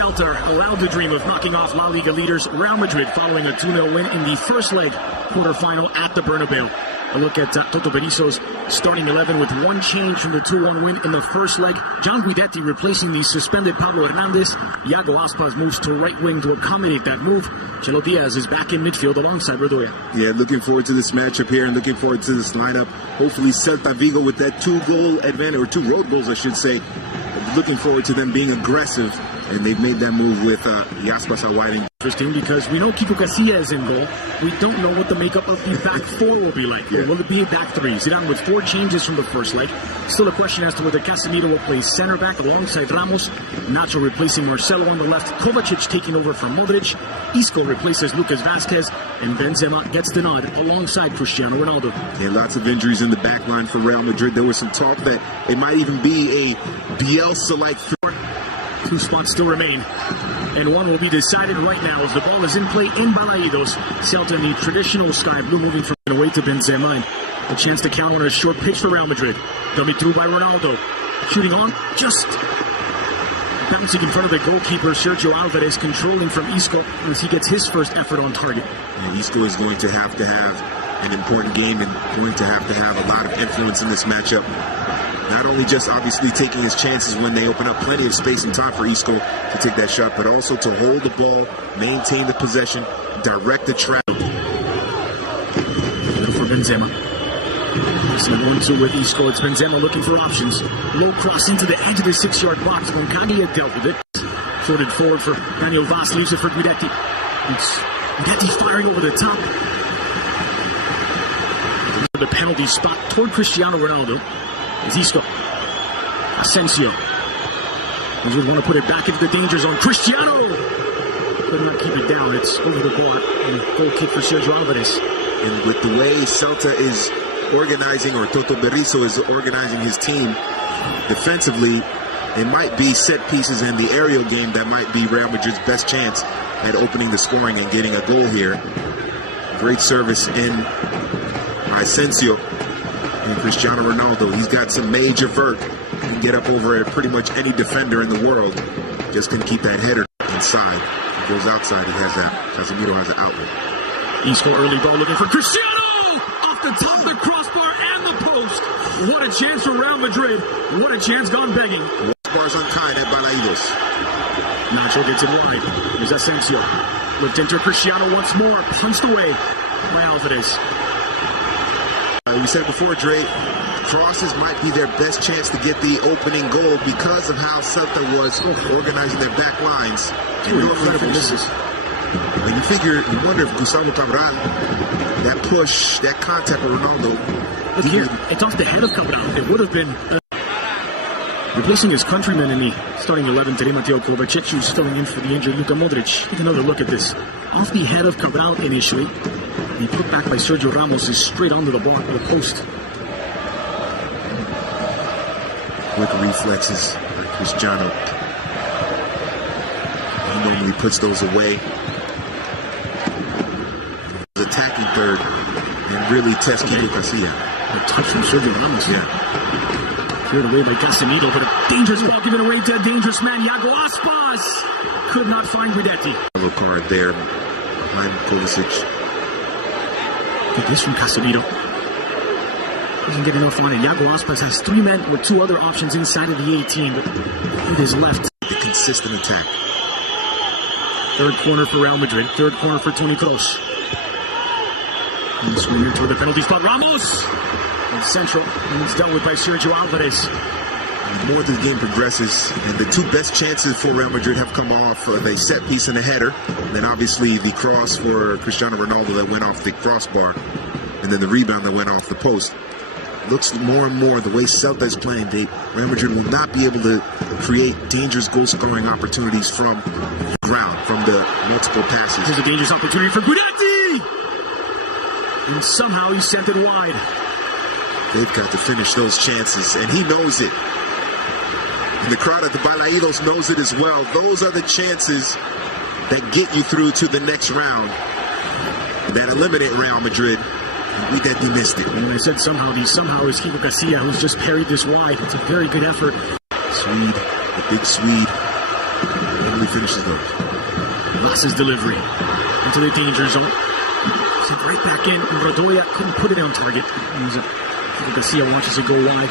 Celta allowed the dream of knocking off La Liga leaders Real Madrid following a 2-0 win in the first leg quarterfinal at the Bernabeu. A look at Toto Berizzo's starting 11 with one change from the 2-1 win in the first leg. John Guidetti replacing the suspended Pablo Hernandez. Iago Aspas moves to right wing to accommodate that move. Chelo Diaz is back in midfield alongside Redoya. Yeah, looking forward to this matchup here and looking forward to this lineup. Hopefully Celta Vigo with that 2-goal advantage, or 2 road goals I should say. Looking forward to them being aggressive, and they've made that move with Aspas out wide. Interesting because we know Kiko Casilla is in goal. We don't know what the makeup of the back 4 will be like. Yeah. Will it be a back 3? Zidane with 4 changes from the first leg. Still a question as to whether Casemiro will play center back alongside Ramos. Nacho replacing Marcelo on the left. Kovacic taking over from Modric. Isco replaces Lucas Vazquez. And Benzema gets the nod alongside Cristiano Ronaldo. Yeah, lots of injuries in the back line for Real Madrid. There was some talk that it might even be a Bielsa-like 2 spots still remain, and one will be decided right now as the ball is in play in Balaidos. Celta in the traditional sky blue moving from away to Benzema. A chance to counter a short pitch for Real Madrid. Dummy through by Ronaldo. Shooting on, just bouncing in front of the goalkeeper, Sergio Alvarez controlling from Isco as he gets his first effort on target. And Isco is going to have an important game and going to have a lot of influence in this matchup. Not only just obviously taking his chances when they open up plenty of space and time for Isco to take that shot, but also to hold the ball, maintain the possession, direct the trap. For Benzema. So 1-2 with Isco. It's Benzema looking for options. Low cross into the edge of the 6-yard box. Goncaglia dealt with it. Floated forward for Daniel Vaz. Leaves it for Guidetti. Guidetti firing over the top. The penalty spot toward Cristiano Ronaldo. Isco. Asensio. He would want to put it back into the danger zone. Cristiano! Could not keep it down. It's over the bar. And a goal kick for Sergio Alvarez. And with the way Celta is organizing, or Toto Berizzo is organizing his team defensively, it might be set pieces in the aerial game that might be Real Madrid's best chance at opening the scoring and getting a goal here. Great service in Asensio. And Cristiano Ronaldo, he's got some major vert. He can get up over pretty much any defender in the world. Just can keep that header inside. If he goes outside, he has that. Casemiro has an outlet. Isco early ball looking for Cristiano! Off the top of the crossbar and the post. What a chance for Real Madrid. What a chance gone begging. Bars unkind at Balaidos. Nacho gets it wide. There's Asensio. Looked into Cristiano once more. Punched away by Alvarez. We said before, Dre, crosses might be their best chance to get the opening goal because of how Celta was organizing their back lines. And you wonder if Gustavo Cabral, that push, that contact with Ronaldo. Look here, it's off the head of Cabral. It would have been replacing his countryman in the starting 11 today. Mateo Kovacic, who's filling in for the injured Luka Modric. Take another look at this. Off the head of Cabral initially. He put back by Sergio Ramos is straight onto the block of the post. Quick reflexes by Cristiano. He normally puts those away. He's attacking third and really test Kiko Casilla. A touch from Sergio Ramos, yeah. Cleared away by Casemiro, but a dangerous ball given away to a dangerous man. Iago Aspas could not find Guidetti. Yellow card there behind Kovacic. Look at this from Casemiro. Doesn't get enough on it. Iago Aspas has 3 men with 2 other options inside of the 18, but it is left. The consistent attack. Third corner for Real Madrid. Third corner for Toni Kroos. And swing here toward the penalty spot. Ramos! And central. And it's dealt with by Sergio Alvarez. The more the game progresses, and the 2 best chances for Real Madrid have come off a set piece and a header, and then obviously the cross for Cristiano Ronaldo that went off the crossbar, and then the rebound that went off the post. Looks more and more the way Celta is playing, Real Madrid will not be able to create dangerous goal-scoring opportunities from the ground, from the multiple passes. Here's a dangerous opportunity for Guidetti! And somehow he sent it wide. They've got to finish those chances, and he knows it. And the crowd at the Balaidos knows it as well. Those are the chances that get you through to the next round, that eliminate Real Madrid. And Guidetti missed it. And I said somehow is Kiko Casilla, who's just parried this wide. It's a very good effort. Swede, the big Swede. how he finishes those. Vazquez's delivery into the danger zone. Sent right back in. Radoya couldn't put it on target. Garcia watches it go wide.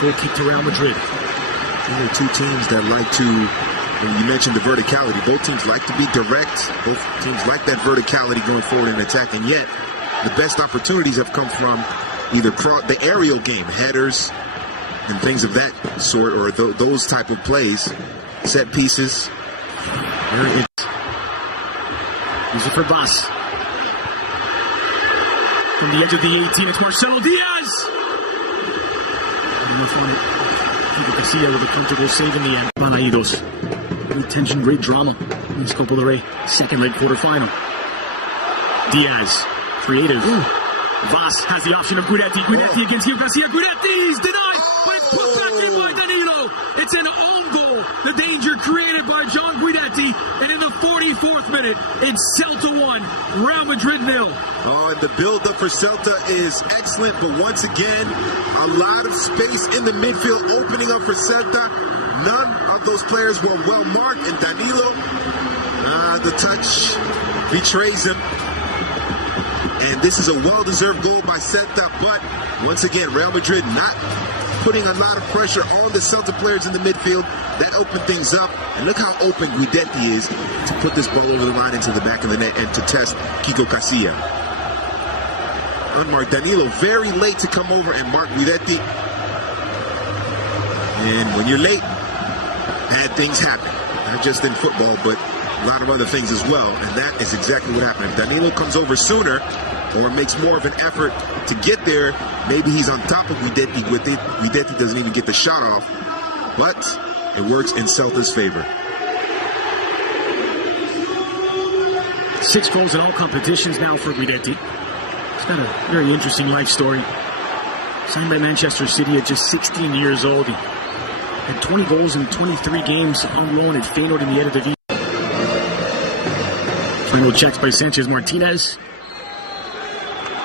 Goal kick to Real Madrid. And there are two teams that like to, and you mentioned the verticality, both teams like to be direct. Both teams like that verticality going forward and attacking. Yet, the best opportunities have come from either the aerial game, headers, and things of that sort, or those type of plays, set pieces. Easy for Bas. From the edge of the 18, it's Marcelo Diaz. Garcia with a comfortable save in the end. Balaidos. Great tension, great drama in this Copa del Rey second leg quarterfinal. Diaz, creative. Vaz has the option of Guidetti. Guidetti against Gil Garcia. Guidetti's denied, but it's put back in by Danilo. It's an own goal. The danger created by John Guidetti. And in the 44th minute, it's Celta 1, Real Madrid 0. Oh, and the build-up for Celta is excellent, but once again, a lot of space in the midfield opening up for Celta. None of those players were well marked, and Danilo, the touch betrays him. And this is a well-deserved goal by Celta, but once again, Real Madrid not putting a lot of pressure on the Celta players in the midfield. That opened things up, and look how open Guidetti is to put this ball over the line into the back of the net and to test Kiko Casilla. Unmarked Danilo, very late to come over and mark Guidetti. And when you're late, bad things happen. Not just in football, but a lot of other things as well. And that is exactly what happened. If Danilo comes over sooner or makes more of an effort to get there, maybe he's on top of Guidetti with it. Guidetti doesn't even get the shot off. But it works in Celta's favor. 6 goals in all competitions now for Guidetti. He's got a very interesting life story. Signed by Manchester City at just 16 years old. He had 20 goals in 23 games on loan at Feyenoord in the Eredivisie. Final checks by Sanchez Martinez.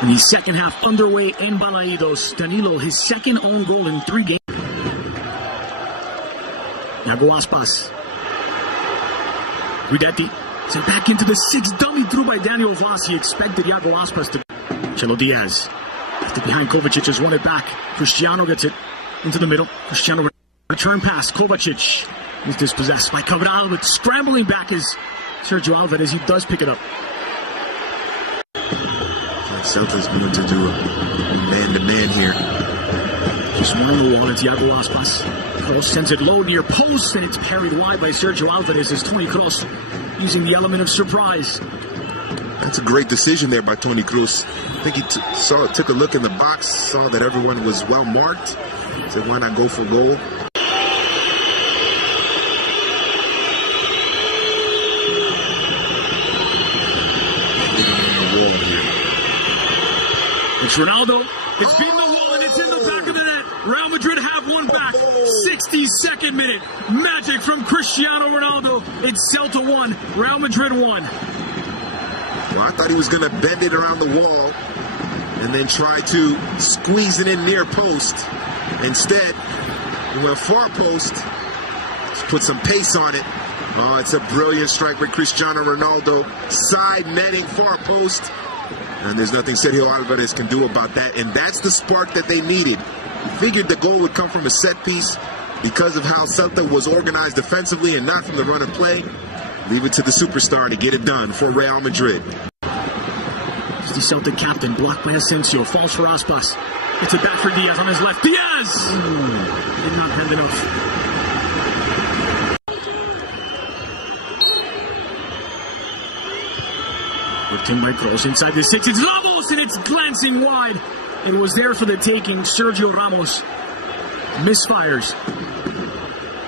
And the second half underway in Balaidos. Danilo, his second own goal in 3 games. Iago Aspas. Guidetti sent back into the 6, dummy through by Daniel Vaz. He expected Iago Aspas to. Chelo Diaz. After behind Kovacic has won it back. Cristiano gets it into the middle. Cristiano return pass. Kovacic is dispossessed by Cabral, but scrambling back is Sergio Alvarez. He does pick it up. Celta's going to do a man-to-man here. Just one on it's Iago Aspas. Kroos sends it low near post, and it's parried wide by Sergio Alvarez as Toni Kroos using the element of surprise. That's a great decision there by Toni Kroos. I think he took a look in the box, saw that everyone was well marked, said why not go for goal. It's Ronaldo. It's beating the wall, and it's in the back of the net. Real Madrid have one back. 62nd minute. Magic from Cristiano Ronaldo. It's Celta 1, Real Madrid 1. Well, I thought he was going to bend it around the wall and then try to squeeze it in near post. Instead, he went far post. Just put some pace on it. Oh, it's a brilliant strike by Cristiano Ronaldo. Side netting, far post. And there's nothing Sergio Alvarez can do about that. And that's the spark that they needed. Figured the goal would come from a set piece because of how Celta was organized defensively and not from the run and play. Leave it to the superstar to get it done for Real Madrid. It's the Celta captain, blocked by Asensio, falls for Aspas. It's a back for Diaz on his left. Diaz! Did not have enough. Worked in by Kroos inside the 6. It's Ramos, and it's glancing wide. It was there for the taking. Sergio Ramos misfires.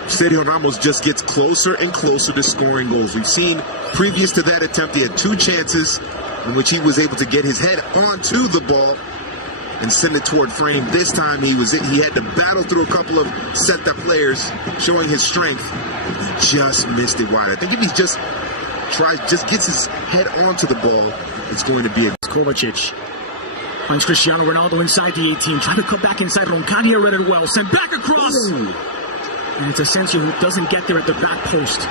Sergio Ramos just gets closer and closer to scoring goals. We've seen previous to that attempt, he had 2 chances in which he was able to get his head onto the ball and send it toward frame. This time he had to battle through a couple of Celta players, showing his strength. He just missed it wide. I think if he just gets his head onto the ball, it's going to be a Kovacic finds Cristiano Ronaldo inside the 18, trying to cut back inside. Roncadia read it well, sent back across. Ooh. And it's Asensio who doesn't get there at the back post.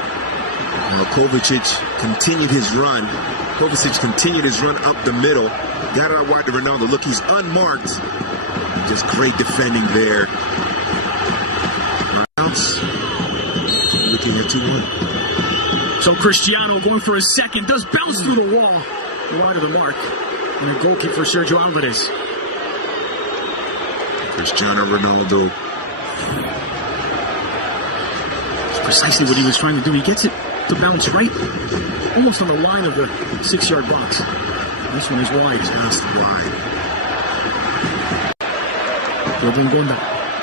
Kovacic continued his run. Kovacic continued his run up the middle. Got out wide to Ronaldo. Look, he's unmarked. Just great defending there. Looking at 2-1. So Cristiano going for his second. Does bounce through the wall. Wide of the mark. And a goal kick for Sergio Alvarez. Cristiano Ronaldo. It's precisely what he was trying to do. He gets it to bounce right almost on the line of the 6-yard box. This one is wide. Just wide. Golden Gonda.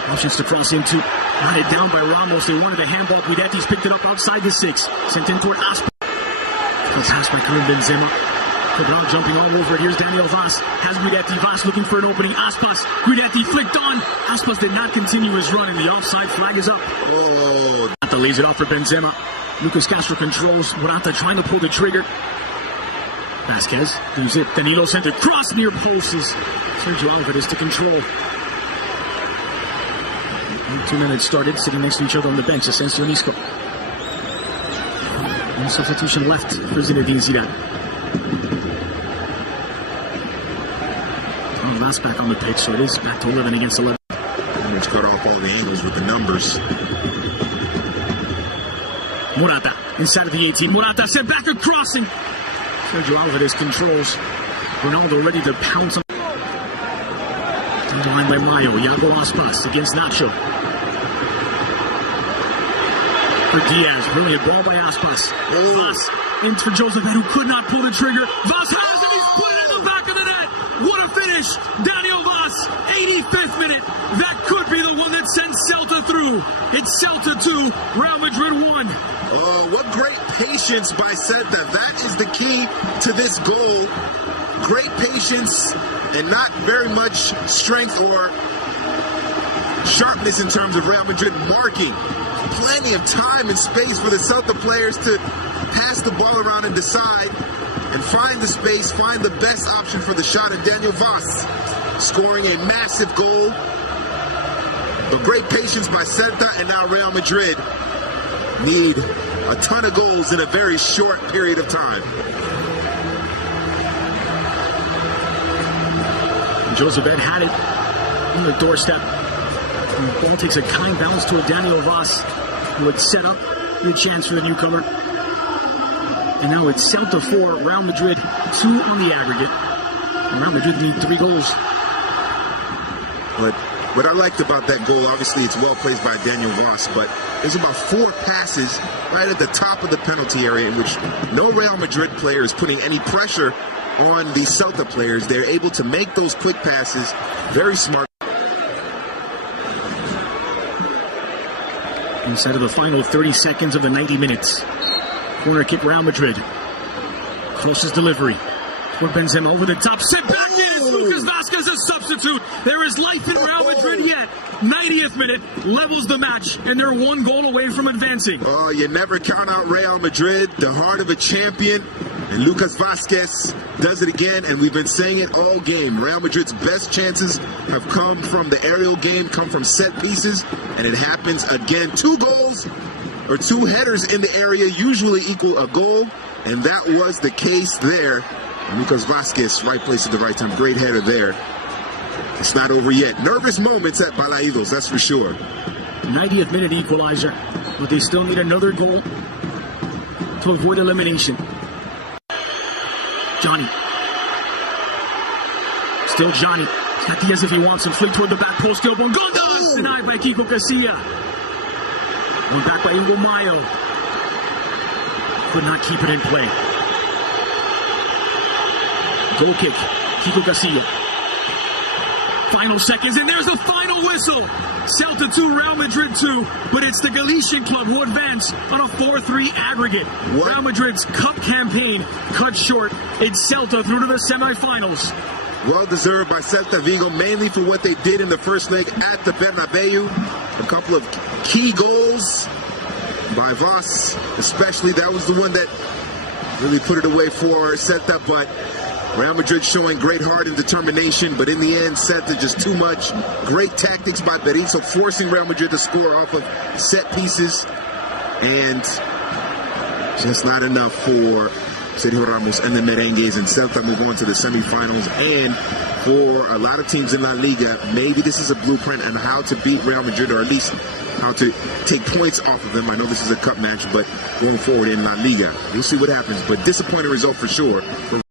Options to cross into. Got it down by Ramos. They wanted the handball. Guidetti's picked it up outside the 6. Sent in toward Aspas. Pass by Karim Benzema. Cabral jumping all over it. Here's Daniel Vaz. Has Guidetti. Vaz looking for an opening. Aspas. Guidetti flicked on. Aspas did not continue his run, and the offside flag is up. Oh. Morata lays it off for Benzema. Lucas Castro controls. Morata trying to pull the trigger. Vazquez leaves it. Danilo sent a cross near posts. Sergio Alvarez to control. 2 minutes started, sitting next to each other on the bench. Asensio Nisco. No substitution left for Zinedine Zidane. Last back on the pitch, so it is back to 11 against 11. Almost cut off all the angles with the numbers. Morata inside of the 18. Morata sent back a crossing. Sergio Alvarez controls. Ronaldo ready to pounce on. Line by Mayo. Iago Aspas against Nacho. For Diaz. Brilliant ball by Aspas. Vaz in for Joseph, who could not pull the trigger. Vaz has it. He's put it in the back of the net. What a finish. Daniel Vaz. 85th minute. That could be the one that sends Celta through. It's Celta 2. Real Madrid 1. Oh, what great patience by Celta. That is the key to this goal. Great patience and not very much strength or sharpness in terms of Real Madrid marking. Plenty of time and space for the Celta players to pass the ball around and decide and find the space, find the best option for the shot of Daniel Vaz, scoring a massive goal. But great patience by Celta, and now Real Madrid need a ton of goals in a very short period of time. Joseph had it on the doorstep. And the ball takes a kind bounce to a Daniel Vaz, who had set up the chance for the newcomer. And now it's Celta 4, Real Madrid 2 on the aggregate. And Real Madrid need 3 goals. But what I liked about that goal, obviously it's well placed by Daniel Vaz, but there's about 4 passes right at the top of the penalty area in which no Real Madrid player is putting any pressure on the Celta players. They're able to make those quick passes. Very smart. Inside of the final 30 seconds of the 90 minutes. Corner kick, Real Madrid. Closest delivery. For Benzema over the top. Sent back in. It's Lucas Vazquez, a substitute. There is life in Real Madrid yet. 90th minute. Levels the match. And they're 1 goal away from advancing. Oh, you never count out Real Madrid. The heart of a champion. And Lucas Vazquez does it again, and we've been saying it all game. Real Madrid's best chances have come from the aerial game, come from set pieces, and it happens again. 2 goals or 2 headers in the area usually equal a goal, and that was the case there. And Lucas Vazquez, right place at the right time. Great header there. It's not over yet. Nervous moments at Balaidos, that's for sure. 90th minute equalizer, but they still need another goal to avoid elimination. Johnny. Still Johnny. Got Diaz if he wants him. Flick toward the back post. Gil Bongonda. Denied by Kiko Casilla. Going back by Ingo Mayo. Could not keep it in play. Goal kick. Kiko Casilla. Final seconds, and there's the final whistle. Celta 2, Real Madrid 2, but it's the Galician club who advance on a 4-3 aggregate. What? Real Madrid's cup campaign cut short. It's Celta through to the semifinals. Well deserved by Celta Vigo, mainly for what they did in the first leg at the Bernabeu. A couple of key goals by Vaz, especially. That was the one that really put it away for Celta, but Real Madrid showing great heart and determination, but in the end, Celta just too much. Great tactics by Berizzo, forcing Real Madrid to score off of set pieces. And Just not enough for Sergio Ramos and the Merengues, and Celta move on to the semifinals. And for a lot of teams in La Liga, maybe this is a blueprint on how to beat Real Madrid, or at least how to take points off of them. I know this is a cup match, but going forward in La Liga, we'll see what happens. But disappointing result for sure.